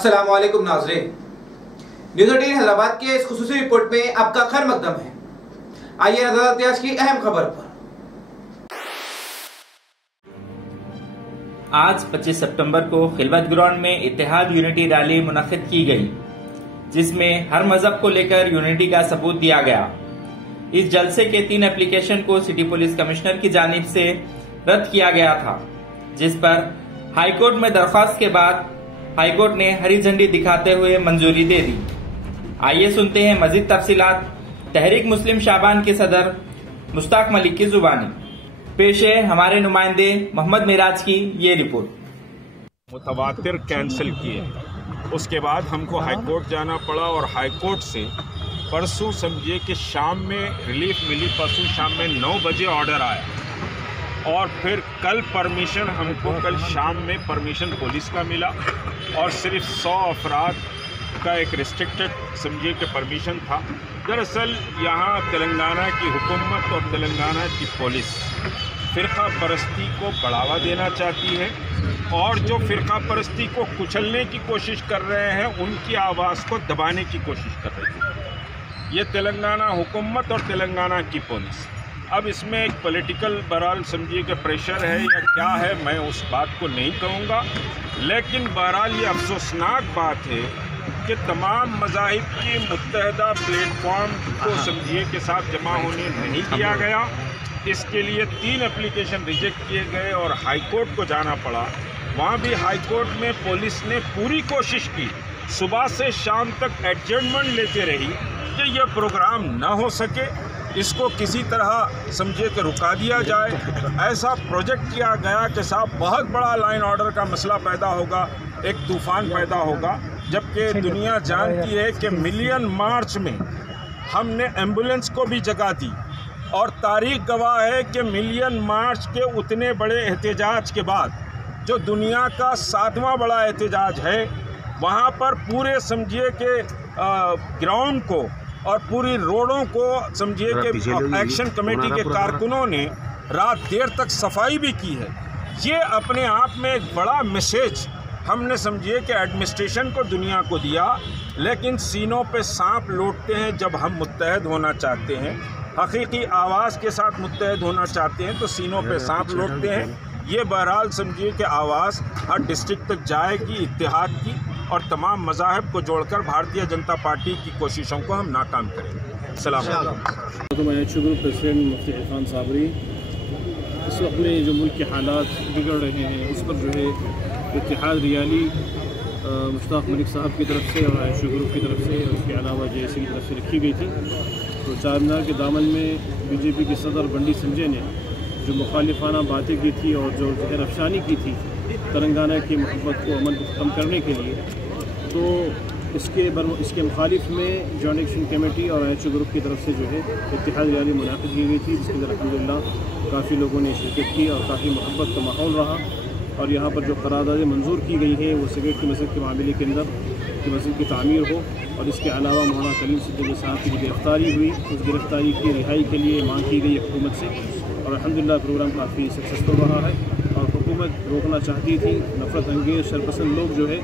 अस्सलामु अलैकुम नाज़रीन, न्यूज़ 18 हैदराबाद के इस खुसूसी रिपोर्ट में आपका खैर मकदम है। आइए नजर डालते हैं आज की अहम खबर पर। आज 25 सितंबर को खिलवत ग्राउंड में इत्तेहाद यूनिटी रैली मुनक्किद की गई, जिसमें हर मजहब को लेकर यूनिटी का सबूत दिया गया। इस जलसे के 3 एप्लीकेशन को सिटी पुलिस कमिश्नर की जानिब से रद्द किया गया था, जिस पर हाईकोर्ट में दरख्वास्त के बाद हाईकोर्ट ने हरी झंडी दिखाते हुए मंजूरी दे दी। आइए सुनते हैं मजीद तफसीलात तहरीक मुस्लिम शाबान के सदर मुश्ताक मलिक की जुबानी। पेश है हमारे नुमाइंदे मोहम्मद मिराज की ये रिपोर्ट। मुतवातिर कैंसिल किए, उसके बाद हमको हाईकोर्ट जाना पड़ा और हाईकोर्ट से परसों समझिए कि शाम में रिलीफ मिली। परसों शाम में 9 बजे ऑर्डर आया और फिर कल परमिशन हमको कल शाम में परमिशन पुलिस का मिला और सिर्फ 100 अफराद का एक रिस्ट्रिक्टेड समझिए कि परमिशन था। दरअसल यहाँ तेलंगाना की हुकूमत और तेलंगाना की पुलिस फ़िरक़ा परस्ती को बढ़ावा देना चाहती है और जो फ़िरक़ा परस्ती को कुचलने की कोशिश कर रहे हैं उनकी आवाज़ को दबाने की कोशिश कर रही है ये तेलंगाना हुकूमत और तेलंगाना की पुलिस। अब इसमें एक पॉलिटिकल बहरहाल समझिए कि प्रेशर है या क्या है, मैं उस बात को नहीं कहूँगा, लेकिन बहरहाल ये अफसोसनाक बात है कि तमाम मज़ाहिब की मुत्तहदा प्लेटफॉर्म को समझिए के साथ जमा होने नहीं दिया गया। इसके लिए 3 एप्लीकेशन रिजेक्ट किए गए और हाई कोर्ट को जाना पड़ा। वहाँ भी हाई कोर्ट में पुलिस ने पूरी कोशिश की, सुबह से शाम तक एडजर्नमेंट लेते रही कि यह प्रोग्राम न हो सके, इसको किसी तरह समझिए कि रुका दिया जाए। ऐसा प्रोजेक्ट किया गया कि साहब बहुत बड़ा लाइन ऑर्डर का मसला पैदा होगा, एक तूफ़ान पैदा होगा, जबकि दुनिया जानती है कि मिलियन मार्च में हमने एम्बुलेंस को भी जगह दी और तारीख गवाह है कि मिलियन मार्च के उतने बड़े एहतजाज के बाद जो दुनिया का 7वां बड़ा एहतजाज है, वहाँ पर पूरे समझिए कि ग्राउंड को और पूरी रोडों को समझिए कि एक्शन कमेटी के कारकुनों ने रात देर तक सफाई भी की है। ये अपने आप में एक बड़ा मैसेज हमने समझिए कि एडमिनिस्ट्रेशन को दुनिया को दिया। लेकिन सीनों पे सांप लौटते हैं जब हम मुत्तहद होना चाहते हैं, हकीकी आवाज़ के साथ मुत्तहद होना चाहते हैं तो सीनों पे सांप लौटते हैं। ये बहरहाल समझिए कि आवाज़ हर डिस्ट्रिक्ट तक जाएगी इत्तेहाद की और तमाम मज़ाहिब को जोड़कर भारतीय जनता पार्टी की कोशिशों को हम नाकाम करेंगे। सलाम प्रेसिडेंट मुफ्ती इरफान साबरी, इस वक्त में जो मुल्क के हालात बिगड़ रहे हैं उस पर जो है इत्तेहाद रैली मुश्ताक मलिक साहब की तरफ से और आयशा ग्रुप की तरफ से और उसके अलावा JSC की तरफ से रखी गई थी। तो चारमीनार के दामन में BJP के सदर बंडी संजय ने जो मुखालिफाना बातें की थी और जो जहर अफशानी की थी तेलंगाना की मोहब्बत को अमन को ख़त्म करने के लिए, तो इसके मुखालिफ में जॉइंट एक्शन कमेटी और आयशा ग्रुप की तरफ से जो है इत्तेहाद रैली मुनाक़िद की गई थी, जिसके अंदर अल्हम्दुलिल्लाह काफ़ी लोगों ने शिरकत की और काफ़ी मोहब्बत का माहौल रहा। और यहाँ पर जो करारदादें मंजूर की गई है वो सिगरेट की मस्जिद के मामले के अंदर कि मस्जिद की तामीर हो और इसके अलावा मौलाना कलीम सिद्दीकी साहब की गिरफ़्तारी हुई, उस गिरफ़्तारी की रिहाई के लिए मांग की गई हुकूमत से और अल्हम्दुलिल्लाह प्रोग्राम काफ़ी सक्सेसफुल रहा है। और हुकूमत रोकना चाहती थी, नफ़रत अंगेज़ शरपसंद लोग जो है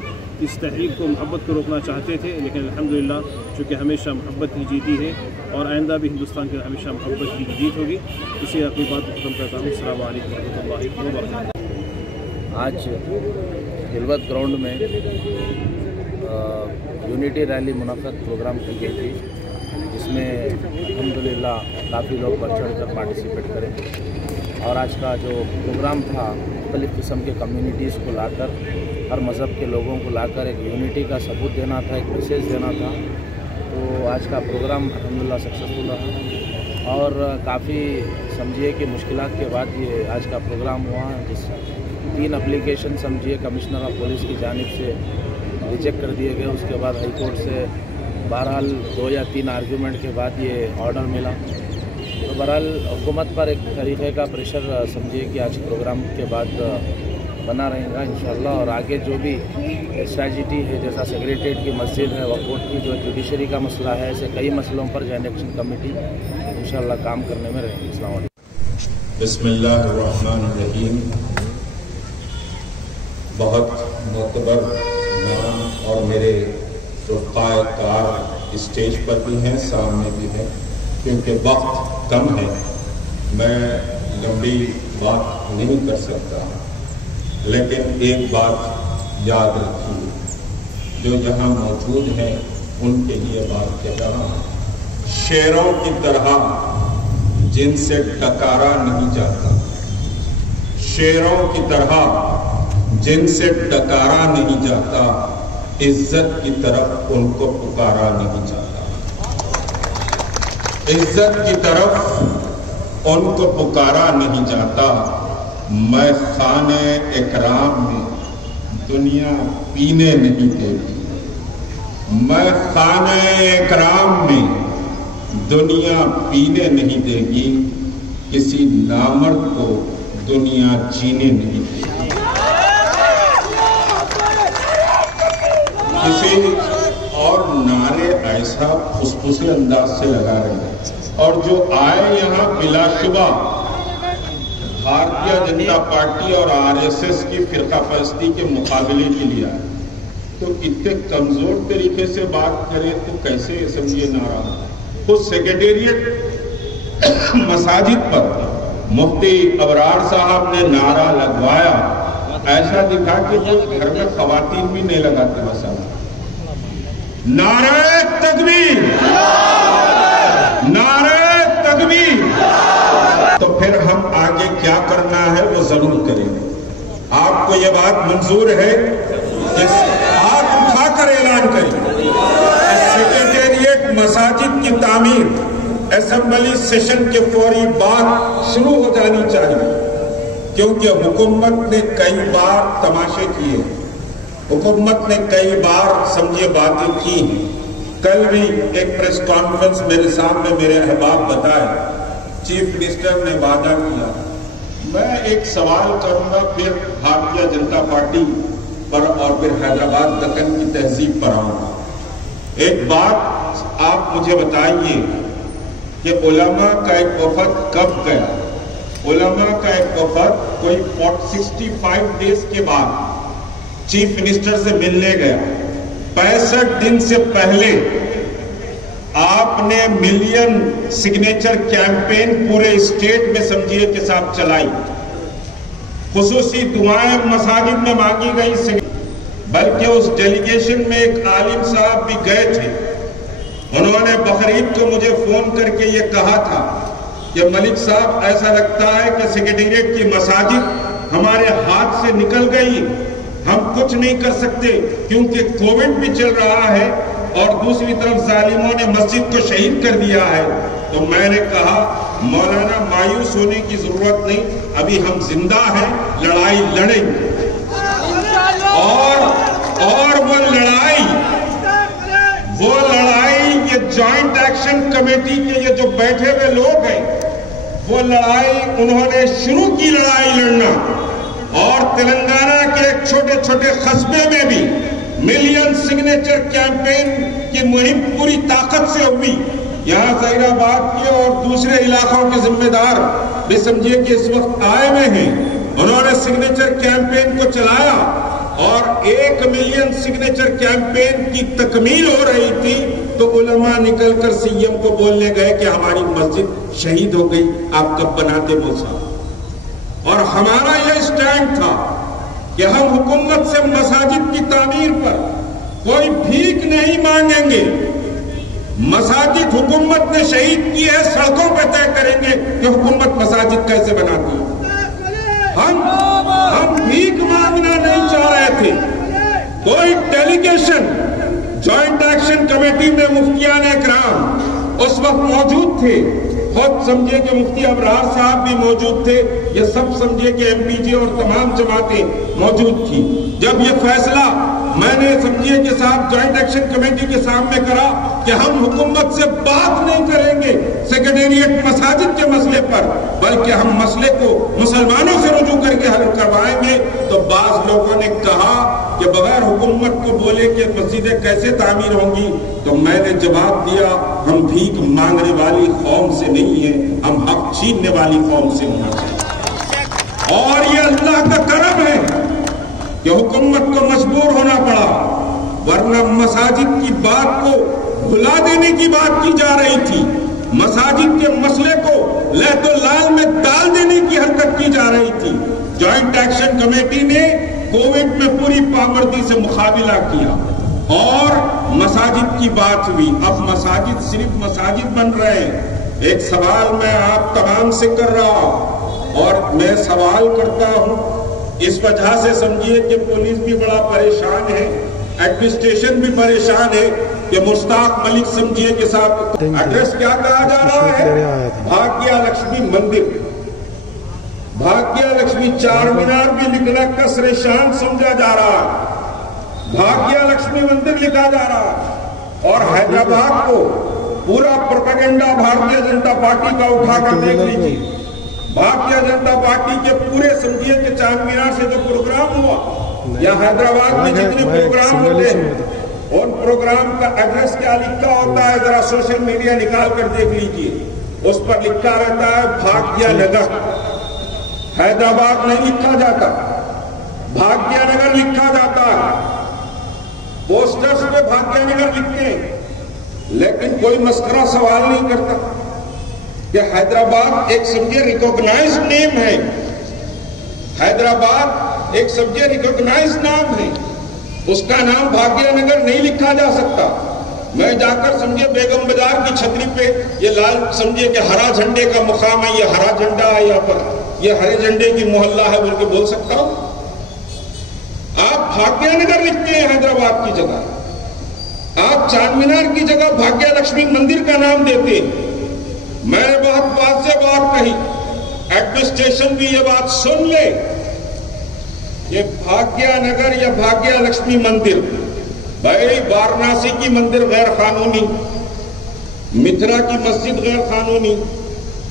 इस तहरीक को मोहब्बत को रोकना चाहते थे, लेकिन अल्हम्दुलिल्लाह चूँकि हमेशा मोहब्बत ही जीती है और आइंदा भी हिंदुस्तान के हमेशा मोहब्बत की जीत होगी। इसी अपनी बात को ख़त्म करता हूँ। अस्सलामु अलैकुम रहमतुल्लाहि व बरकातहू। आज खिलवत ग्राउंड में यूनिटी रैली मुनक़्क़िद प्रोग्राम की गई थी, जिसमें अल्हम्दुलिल्लाह काफ़ी लोग बढ़ चढ़ कर पार्टिसिपेट करें। और आज का जो प्रोग्राम था मुख्तलिफ़ किस्म के कम्युनिटीज़ को लाकर, हर मज़हब के लोगों को लाकर एक यूनिटी का सबूत देना था, एक मैसेज देना था। तो आज का प्रोग्राम अल्हम्दुलिल्लाह सक्सेसफुल रहा और काफ़ी समझिए कि मुश्किलात के बाद ये आज का प्रोग्राम हुआ, जिस 3 एप्लीकेशन समझिए कमिश्नर ऑफ पुलिस की जानिब से रिजेक्ट कर दिए गए। उसके बाद हाई कोर्ट से बहरहाल 2 या 3 आर्गूमेंट के बाद ये ऑर्डर मिला। तो बहरहाल हुकूमत पर एक तरीक़े का प्रेशर समझिए कि आज प्रोग्राम के बाद बना रहेगा इंशाअल्लाह। और आगे जो भी स्ट्रैटेजी है, जैसा सेक्रेटरीट की मस्जिद है, वक़्फ़ की जो जुडिशरी का मसला है, ऐसे कई मसलों पर जॉइंट एक्शन कमेटी इंशाअल्लाह काम करने में रहेगी। अस्सलाम वालेकुम। बिस्मिल्लाहिर्रहमानिर्रहीम। बहुत मोतबर मेहमान और मेरे रफ़ाए कार स्टेज पर भी हैं, सामने भी हैं। क्योंकि वक्त कम है, मैं लंबी बात नहीं कर सकता, लेकिन एक बात याद रखिए, जो यहाँ मौजूद हैं उनके लिए बात कह रहा हूँ। शेरों की तरह जिनसे डकारा नहीं जाता, शेरों की तरह जिनसे डकारा नहीं जाता, इज्जत की तरफ उनको पुकारा नहीं जाता। इज्जत की तरफ उनको पुकारा नहीं जाता। मैं खाने इकराम में दुनिया पीने नहीं देती, मैं खाने इकराम में दुनिया पीने नहीं देगी, किसी नामर्द को दुनिया जीने नहीं देगी। किसी और नारे ऐसा फुसफुसे अंदाज से लगा रहे हैं, और जो आए यहाँ बिलाशुबा भारतीय जनता पार्टी और आरएसएस की फिरका परस्ती के मुकाबले के लिए आए, तो इतने कमजोर तरीके से बात करें तो कैसे समझिए नारा। तो सेक्रेटेरिएट मसाजिद पर मुफ्ती अबरार साहब ने नारा लगवाया, ऐसा दिखा कि जो घर में खवातीन भी नहीं लगाते मसाला। नारे तकबीर, नारे तकबीर। तो फिर हम आगे क्या करना है वो जरूर करेंगे। आपको ये बात मंजूर है, हाथ उठाकर ऐलान करें, सेक्रेटेरिएट मसाजिद की तामीर असेंबली सेशन के फौरी बाद शुरू हो जानी चाहिए, क्योंकि हुकूमत ने कई बार तमाशे किए, हुकूमत ने कई बार समझिए बातें की। कल भी एक प्रेस कॉन्फ्रेंस मेरे सामने मेरे अहबाब बताए, चीफ मिनिस्टर ने वादा किया। मैं एक सवाल करूंगा, फिर भारतीय जनता पार्टी पर और फिर हैदराबाद दक्कन की तहजीब पर आऊंगा। एक बात आप मुझे बताइए कि उलमा का एक वफद कब गया? उलमा का एक वफद कोई 65 डेज के बाद चीफ मिनिस्टर से मिलने गया। 65 दिन से पहले आपने मिलियन सिग्नेचर कैंपेन पूरे स्टेट में समझिए के साथ चलाई। खुसूसी दुआएं मसाजिद में मांगी गई, बल्कि उस डेलीगेशन में एक आलिम साहब भी गए थे। उन्होंने बकरीद को मुझे फोन करके ये कहा था कि मलिक साहब, ऐसा लगता है कि सेक्रेटेरिएट की मसाजिद हमारे हाथ से निकल गई, हम कुछ नहीं कर सकते, क्योंकि कोविड भी चल रहा है और दूसरी तरफ जालिमों ने मस्जिद को शहीद कर दिया है। तो मैंने कहा, मौलाना मायूस होने की जरूरत नहीं, अभी हम जिंदा हैं, लड़ाई लड़ेंगे। और वो लड़ाई ये जॉइंट एक्शन कमेटी के ये जो बैठे हुए लोग हैं, वो लड़ाई उन्होंने शुरू की, लड़ाई लड़ना। और तेलंगाना के एक छोटे छोटे कस्बे में भी मिलियन सिग्नेचर कैंपेन की मुहिम पूरी ताकत से हुई। यहाँ जहीराबाद के और दूसरे इलाकों के जिम्मेदार भी समझिए कि इस वक्त आए हुए हैं। उन्होंने सिग्नेचर कैंपेन को चलाया और 1 मिलियन सिग्नेचर कैंपेन की तकमील हो रही थी, तो उलमा निकलकर सीएम को बोलने गए कि हमारी मस्जिद शहीद हो गई, आप कब बनाते वो साहब। और हमारा यह स्टैंड था कि हम हुकूमत से मसाजिद की तामीर पर कोई भीख नहीं मांगेंगे। मसाजिद हुकूमत ने शहीद की है, सड़कों पर तय करेंगे कि हुकूमत मसाजिद कैसे बनाती है। हम भीख मांगना नहीं चाह रहे थे। कोई डेलीगेशन जॉइंट एक्शन कमेटी में मुफ्तियान इकराम उस वक्त मौजूद थे, खुद समझिए कि मुफ्ती अबरार साहब भी मौजूद थे, ये सब समझिए कि एमपीजी और तमाम जमातें मौजूद थी। जब ये फैसला मैंने समझिए कि साहब जॉइंट एक्शन कमेटी के सामने करा कि हम हुकूमत से बात नहीं करेंगे सेक्रेटेरिएट मसाजिद के मसले पर, बल्कि हम मसले को मुसलमानों से रुजू करके हल करवाएंगे, तो बाज लोगों ने कहा कि बगैर हुकूमत को बोले कि मस्जिदें कैसे तामीर होंगी। तो मैंने जवाब दिया, हम भीख मांगने वाली कौम से नहीं है, हम हक छीनने वाली कौम से होना चाहिए। और ये अल्लाह का करम है कि हुकूमत को मजबूर होना पड़ा। ورنہ مساجد کی بات کو بھلا دینے کی بات کی جا رہی تھی، مساجد کے مسئلے کو لہت و لال میں ڈال دینے کی حرکت کی جا رہی تھی۔ جوائنٹ ایکشن کمیٹی نے کووڈ میں پوری پابندی سے مقابلہ کیا اور مساجد کی بات ہوئی۔ اب مساجد صرف مساجد بن رہے ہیں۔ ایک سوال میں آپ تمام سے کر رہا ہوں اور میں سوال کرتا ہوں، اس وجہ سے سمجھیے کہ پولیس بھی بڑا پریشان ہے، ایڈمنسٹریشن بھی پریشان ہے کہ مشتاق ملک سمجھیے کہ صاحب ایڈریس کیا کہا جا رہا ہے؟ بھاگیہ لکشمی مندر، بھاگیہ لکشمی چار مینار بھی لکھنا کسر شان سمجھا جا رہا ہے، بھاگیہ لکشمی مندر لکھا جا رہا ہے، اور حیدرآباد کو پورا پروپیگنڈا بھارتیہ جنتا پارٹی کا اٹھا کر دیکھ لیجیے۔ بھارتیہ جنتا پارٹی کے پورے سمجھیے کہ چار مینار سے جو پروگرام ہوا یا حیدرآباد میں جتنے پروگرام ہوتے ہیں ان پروگرام کا ایڈریس کیا لکھا ہوتا ہے؟ ذرا سوشل میڈیا نکال کر دیکھ لیجیے، اس پر لکھا رہتا ہے بھاگیہ نگر۔ حیدرآباد نہیں لکھا جاتا، بھاگیہ نگر لکھا جاتا ہے، پوسٹرز پہ بھاگیہ نگر لکھتے ہیں، لیکن کوئی مسخرہ سوال نہیں کرتا کہ حیدرآباد ایک سمجھے ریکوگنائزڈ نیم ہے، حیدرآباد ایک سمجھے ریکوگنائزڈ نام ہے، اس کا نام بھاگیہ نگر نہیں لکھا جا سکتا۔ میں جا کر سمجھے بیگم بازار کی چھتری پہ یہ لال سمجھے کہ ہرا جھنڈے کا مقام ہے، یہ ہرا جھنڈا ہے، یہاں پر یہ ہرے جھنڈے کی محلہ ہے بول کے بول سکتا ہوں؟ آپ بھاگیہ نگر لکھتے ہیں حیدرآباد کی جگہ، آپ چار مینار کی جگہ بھاگیہ لکشمی مندر کا نام دیتے ہیں۔ میں نے بہت واضح بات کہی، ایڈمنسٹریشن بھی یہ بات سن لے کہ بھاگیہ نگر یا بھاگیہ لکشمی مندر، بھائی وارانسی کی مندر غیر قانونی، متھرا کی مسجد غیر قانونی،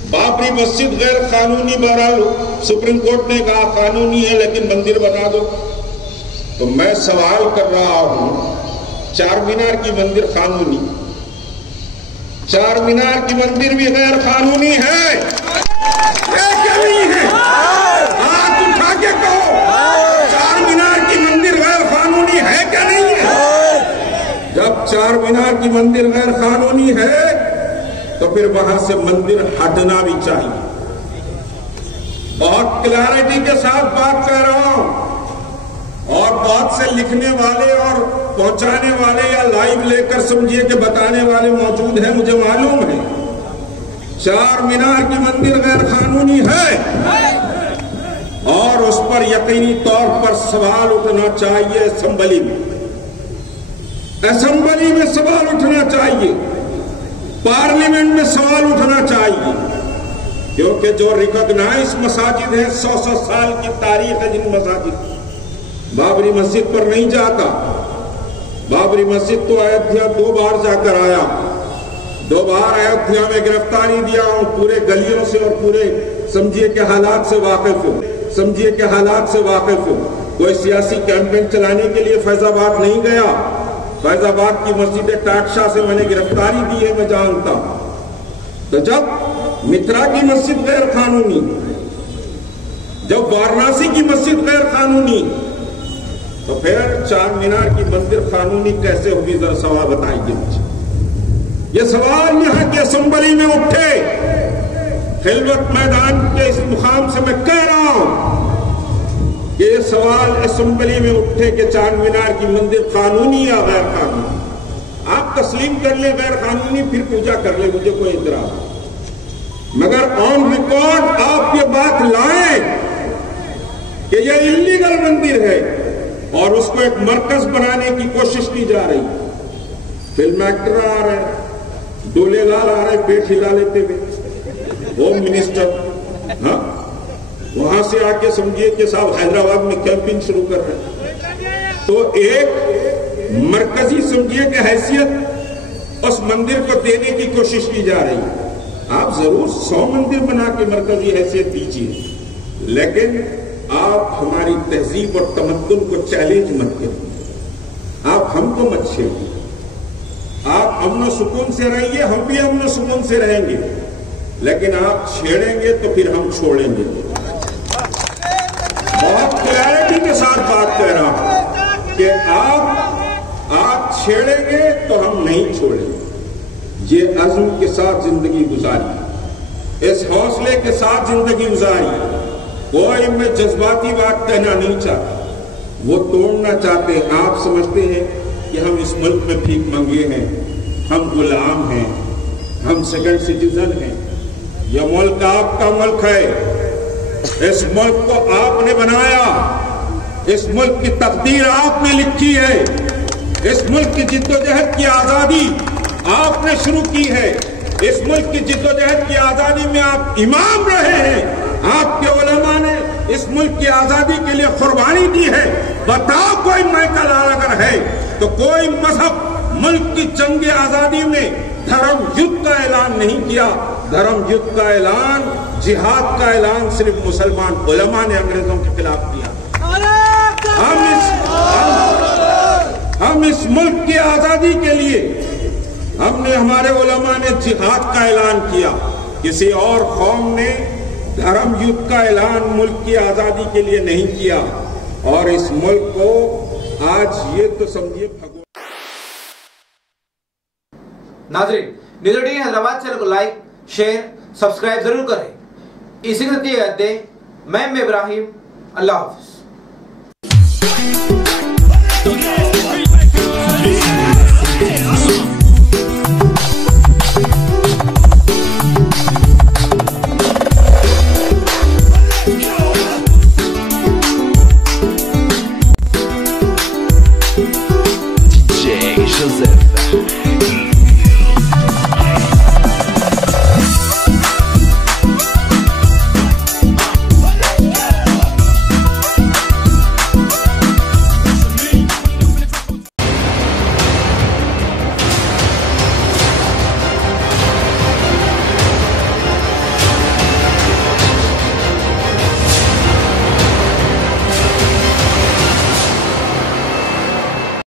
بابری مسجد غیر قانونی، بہرحال سپریم کورٹ نے کہا قانونی ہے لیکن مندر بنا دو۔ تو میں سوال کر رہا ہوں، چار مینار کی مندر قانونی، چار مینار کی مندر بھی غیر قانونی ہے، یہ کیا نہیں ہے؟ ہاتھ اٹھا کے کہو چار مینار کی مندر غیر قانونی ہے کیا نہیں ہے؟ جب چار مینار کی مندر غیر قانونی ہے تو پھر وہاں سے مندر ہٹنا بھی چاہیے۔ بہت کلیئرٹی کے ساتھ بات کہہ رہا ہوں، اور بہت سے لکھنے والے اور پہنچانے والے یا لائیو لے کر سمجھیے کہ بتانے والے موجود ہیں، مجھے معلوم ہے چار مینار کی مندر غیر قانونی ہے اور اس پر یقینی طور پر سوال اٹھنا چاہیے۔ اسمبلی میں سوال اٹھنا چاہیے، پارلیمنٹ میں سوال اٹھنا چاہیے، کیونکہ جو ریکگنائز مساجد ہیں 100 سال کی تاریخ ہے جن مساجد، بابری مسجد پر نہیں جاتا۔ بابری مسجد تو ایودھیا 2 بار جا کر آیا، 2 بار ایودھیا میں گرفتاری دیا ہوں، پورے گلیوں سے اور پورے سمجھیے کہ حالات سے واقف ہوں، سمجھیے کہ حالات سے واقف ہوں۔ کوئی سیاسی کیمپین چلانے کے لیے فیض آباد نہیں گیا، فیض آباد کی مسجد ٹاٹ شاہ سے میں نے گرفتاری دی ہے، میں جانتا ہوں۔ تو جب متھرا کی مسجد غیر قانونی، جب وارانسی کی مسجد غیر قانونی، تو پھر چار مینار کی مندر قانونی کیسے ہوگی؟ ذرا سوال بتائیے مجھے۔ یہ سوال یہاں کی اسمبلی میں اٹھے، خلوت میدان کے اس مقام سے میں کہہ رہا ہوں کہ یہ سوال اسمبلی میں اٹھے کہ چار مینار کی مندر قانونی یا غیر قانونی۔ آپ تسلیم کر لیں غیر قانونی، پھر پوجا کر لیں، مجھے کوئی اعتراض نہیں، مگر آن ریکارڈ آپ یہ بات لائیں کہ یہ انلیگل مندر ہے اور اس کو ایک مرکز بنانے کی کوشش کی جا رہی ہے۔ فلم ایکٹر آ رہے، ڈولے لال آ رہے پیٹ ہلا لیتے ہوئے، ہوم منسٹر، ہاں وہاں سے آ کے سمجھیے کہ صاحب حیدرآباد میں کیمپنگ شروع کر رہے ہیں۔ تو ایک مرکزی سمجھیے کہ حیثیت اس مندر کو دینے کی کوشش کی جا رہی ہے۔ آپ ضرور 100 مندر بنا کے مرکزی حیثیت دیجیے، لیکن آپ ہماری تہذیب اور تمدن کو چیلنج مت کریں، آپ ہم کو مت چھیڑیے۔ آپ امن و سکون سے رہیے، ہم بھی امن و سکون سے رہیں گے، لیکن آپ چھیڑیں گے تو پھر ہم چھوڑیں گے۔ بہت کلیئرٹی کے ساتھ بات کہہ رہا ہوں کہ آپ छेड़ेंगे तो हम नहीं छोड़ेंगे। ये अज़्म के साथ जिंदगी गुजारी, इस हौसले के साथ जिंदगी गुजारी। कोई मैं जज्बाती बात कहना नहीं चाहता, वो तोड़ना चाहते हैं। आप समझते हैं कि हम इस मुल्क में भीख मंगे हैं, हम गुलाम हैं, हम सेकंड सिटीजन हैं। यह मुल्क आपका मुल्क है, इस मुल्क को आपने बनाया, इस मुल्क की तकदीर आपने लिखी है, इस मुल्क की जिद्दोजहद की आजादी आपने शुरू की है, इस मुल्क की जिद्दोजहद की आजादी में आप इमाम रहे हैं, आपके उलमा ने इस मुल्क की आजादी के लिए कुर्बानी दी है। बताओ कोई मैकल अगर है तो कोई मजहब मुल्क की जंग आजादी में धर्म युद्ध का ऐलान नहीं किया। धर्म युद्ध का ऐलान, जिहाद का ऐलान सिर्फ मुसलमान उलमा ने अंग्रेजों के खिलाफ किया। हम इस मुल्क की आजादी के लिए हमारे उलमा ने जिहाद का ऐलान किया। किसी और कौम ने धर्म युद्ध का ऐलान मुल्क की आजादी के लिए नहीं किया। और इस मुल्क को आज ये तो समझिए नाज़रीन, न्यूज़ 18 हैदराबाद चैनल को लाइक, शेयर, सब्सक्राइब जरूर करें। इसी के साथ याद दें, मैं इब्राहिम, अल्लाह हाफ़िज़। Joseph